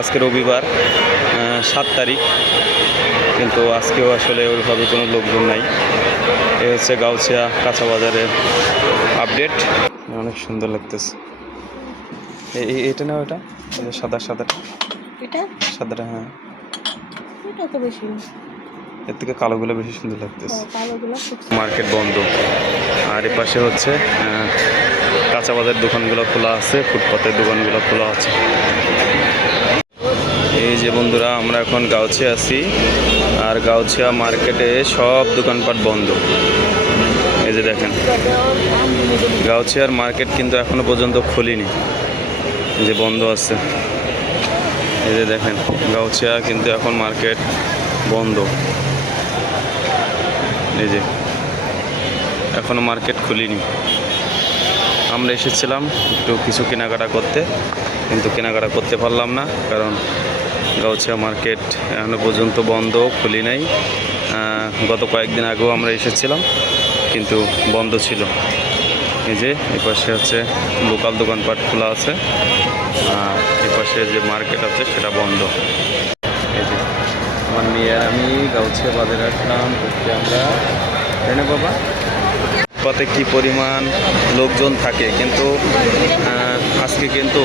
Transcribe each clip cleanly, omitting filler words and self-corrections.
আজকে রবিবার 7 তারিখ, কিন্তু আজকেও আসলে ওইভাবে কোনো লোকজন নাই। এ হচ্ছে গাউছিয়া কাঁচা বাজারের আপডেট। অনেক সুন্দর লাগতেছে। এটা না ওটা সাদা সাদাটা, এটা সাদাটা, হ্যাঁ এটা তো বেশি না, এর থেকে কালোগুলো বেশি সুন্দর লাগতেছে। কালোগুলো মার্কেট বন্ধ, আর এ পাশে হচ্ছে কাঁচা বাজার দোকানগুলো খোলা আছে, ফুটপাতের দোকানগুলো খোলা আছে। এই যে বন্ধুরা, আমরা এখন গাউছিয়া আছি, আর গাউছিয়া মার্কেটে সব দোকানপাট বন্ধ। এই যে দেখেন, গাউছিয়ার মার্কেট কিন্তু এখনো পর্যন্ত খুলিনি, যে বন্ধ আছে। এই যে দেখেন, গাউছিয়া কিন্তু এখন মার্কেট বন্ধ। এই যে এখনো মার্কেট খুলিনি। আমরা এসেছিলাম একটু কিছু কেনাকাটা করতে, কিন্তু কেনাকাটা করতে পারলাম না, কারণ গাউছিয়া মার্কেট এখনো পর্যন্ত বন্ধ, খুলি নাই। গত কয়েকদিন আগেও আমরা এসেছিলাম, কিন্তু বন্ধ ছিল। এই যে এপাশে হচ্ছে লোকাল দোকানপাট খোলা আছে, এপাশে যে মার্কেট আছে সেটা বন্ধ। এই যে আমার মেয়ে আর আমি গাউছিয়া বাজারে আসলাম ঘুরতে। আমরা এনে বাবা পথে কি পরিমাণ লোকজন থাকে, কিন্তু আজকে কিন্তু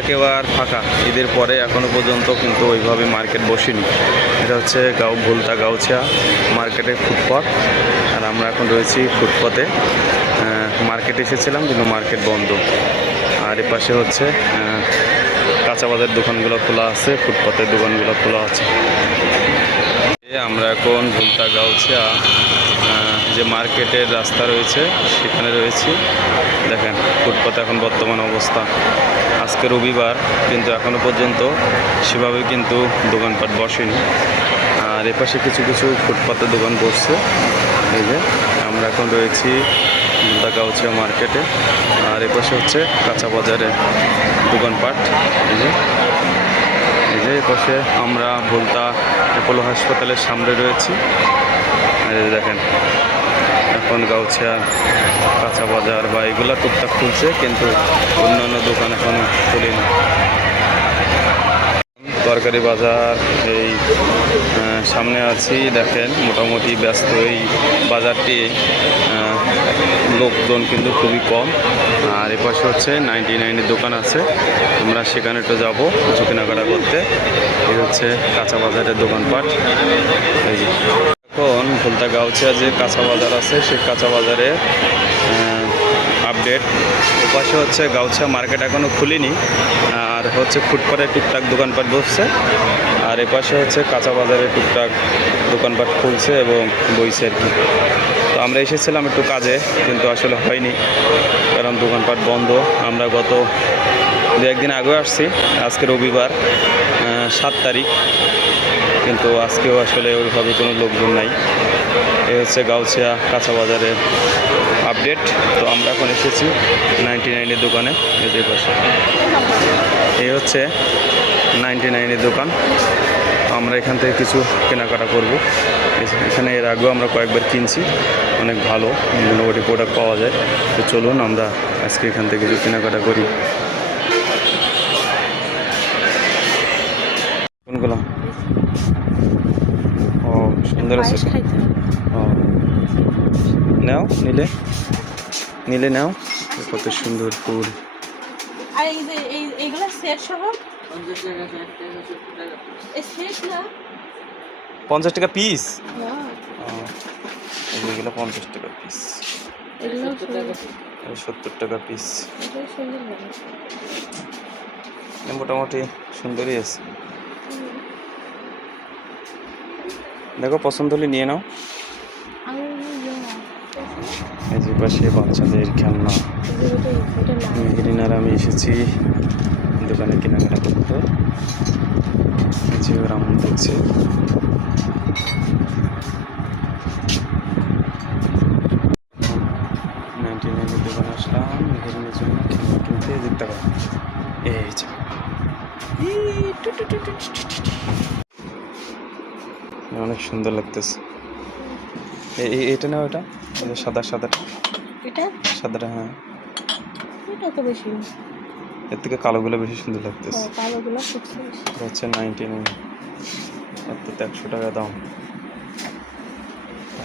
একেবারে ফাঁকা। ঈদের পরে এখনও পর্যন্ত কিন্তু ওইভাবে মার্কেট বসেনি। এটা হচ্ছে ভুলতা গাউছিয়া মার্কেটের ফুটপাথ, আর আমরা এখন রয়েছি ফুটপাতে। মার্কেটে এসেছিলাম কিন্তু মার্কেট বন্ধ। আর এপাশে হচ্ছে কাঁচা বাজার দোকানগুলো খোলা আছে, ফুটপাতের দোকানগুলো খোলা আছে। আমরা এখন ভুলতা গাউছিয়া যে মার্কেটের রাস্তা রয়েছে সেখানে রয়েছি। দেখেন ফুটপাতে এখন বর্তমান অবস্থা। আজকে রবিবার, কিন্তু এখনও পর্যন্ত সেভাবে কিন্তু দোকানপাট বসেনি। আর এপাশে কিছু কিছু ফুটপাতের দোকান বসছে। এই যে আমরা এখন রয়েছি ভুলতা গাউছিয়া মার্কেটে, আর এপাশে হচ্ছে কাঁচা বাজারের দোকানপাট। এই যে এপাশে আমরা ভুলতা অ্যাপোলো হাসপাতালের সামনে রয়েছি। দেখেন এখন গাউছিয়া কাঁচা বাজার বা এগুলা টুকটাক খুলছে, কিন্তু অন্যান্য দোকান এখনো খুলিনি। তরকারি বাজার এই সামনে আছি, দেখেন মোটামুটি ব্যস্ত এই বাজারটি, লোকজন কিন্তু খুবই কম। আর এপাশে হচ্ছে 99-এর দোকান আছে, আমরা সেখানে একটু যাবো কিছু কেনাকাটা করতে। এই হচ্ছে কাঁচা বাজারের দোকানপাট। এই যে এখন ভুলতা গাউছিয়া যে কাঁচা বাজার আছে, সেই কাঁচা বাজারে আপডেট। ওপাশে হচ্ছে গাউছিয়া মার্কেট এখনও খুলিনি, আর হচ্ছে ফুটপাতে টুকটাক দোকানপাট বসছে। আর এপাশে হচ্ছে কাঁচা বাজারে টুকটাক দোকানপাট খুলছে এবং বইছে আর কি। তো আমরা এসেছিলাম একটু কাজে, কিন্তু আসলে হয়নি, কারণ দোকানপাট বন্ধ। আমরা গত 2-1 দিন আগেও আসছি। আজকে রবিবার 7 তারিখ, কিন্তু আজকেও আসলে ওইভাবে কোনো লোকজন নাই। এই হচ্ছে গাউছিয়া কাঁচা বাজারের আপডেট। তো আমরা এখন এসেছি 99-এর দোকানে। এই যে পাশে এই হচ্ছে 99-এর দোকান। আমরা এখান থেকে কিছু কেনাকাটা করব। এখানে এর আগেও আমরা কয়েকবার কিনছি, অনেক ভালো মোটামুটি প্রোডাক্ট পাওয়া যায়। তো চলুন আমরা আজকে এখান থেকে কিছু কেনাকাটা করি। কোনগুলো? ও সুন্দর আছে। ও নাও, নিলে নাও। কত সুন্দর ফুল। আর এই যে এইগুলো সেট সহ 50 টাকা পিস। না, এগুলো 50 টাকা পিস, এগুলো 70 টাকা পিস। সুন্দর লাগে, মোটামুটি সুন্দরই আছে। দেখো পছন্দ হলে নিয়ে নাও। এই যে পাশে বাচ্চাদের খেলনা। মেহরিন আর আমি এসেছি দোকানে কেনাকাটা করতে। এই যে ওরা মন দেখছে। দোকানে আসলাম মেহরিনের জন্য খেলনা কিনতে। দেখতে পাবো এই যে অনেক সুন্দর লাগতেছে। এটা না ওটা সাদা সাদাটা, এটা সাদাটা, হ্যাঁ এটা তো বেশি না, এর থেকে কালোগুলো বেশি সুন্দর লাগতেছে। হ্যাঁ, কালোগুলো ফুটছে বেশি। এটা হচ্ছে 99, এর তো 100 টাকা দাম,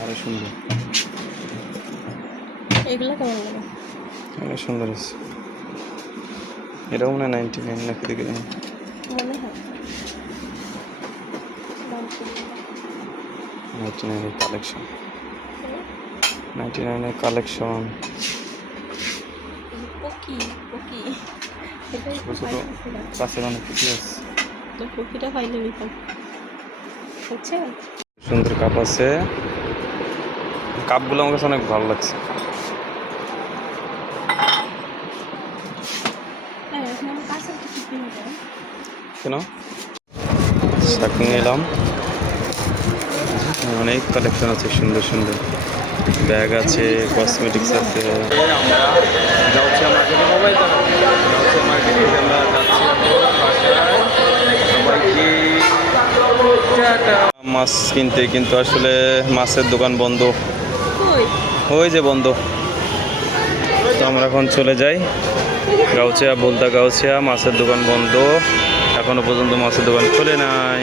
আরো সুন্দর। এগুলো কেমন লাগে? অনেক সুন্দর আছে। এটাও মনে হয় 99 নাকি দেখে জানি। মনে হয় 99 এর কালেকশন, 99 এর কালেকশন। পকি পকি এটাই ছোট ছোট কাছের অনেক কিছু আছে। তো পকিটা পাইলে নিতাম, হচ্ছে। সুন্দর কাপ আছে, কাপগুলো আমার কাছে অনেক ভালো লাগছে। হ্যাঁ, এখন আমার কাছে একটা টিফিন দেয়। কেন শাক নিলাম, অনেক কালেকশন আছে সুন্দর সুন্দর, ব্যাগ আছে, কসমেটিক্স আছে। আমরা গাউছিয়া মার্কেটে গাউছিয়া মার্কেটে আমরা যাচ্ছি এখন বাসায়। সবাইকে টাটা। মাছ কিনতে, কিন্তু আসলে মাছের দোকান বন্ধ, কই? ওই যে বন্ধ। তো আমরা এখন চলে যাই গাউছিয়া, বলতা গাউছিয়া, মাছের দোকান বন্ধ, এখনো পর্যন্ত মাছের দোকান খোলে নাই।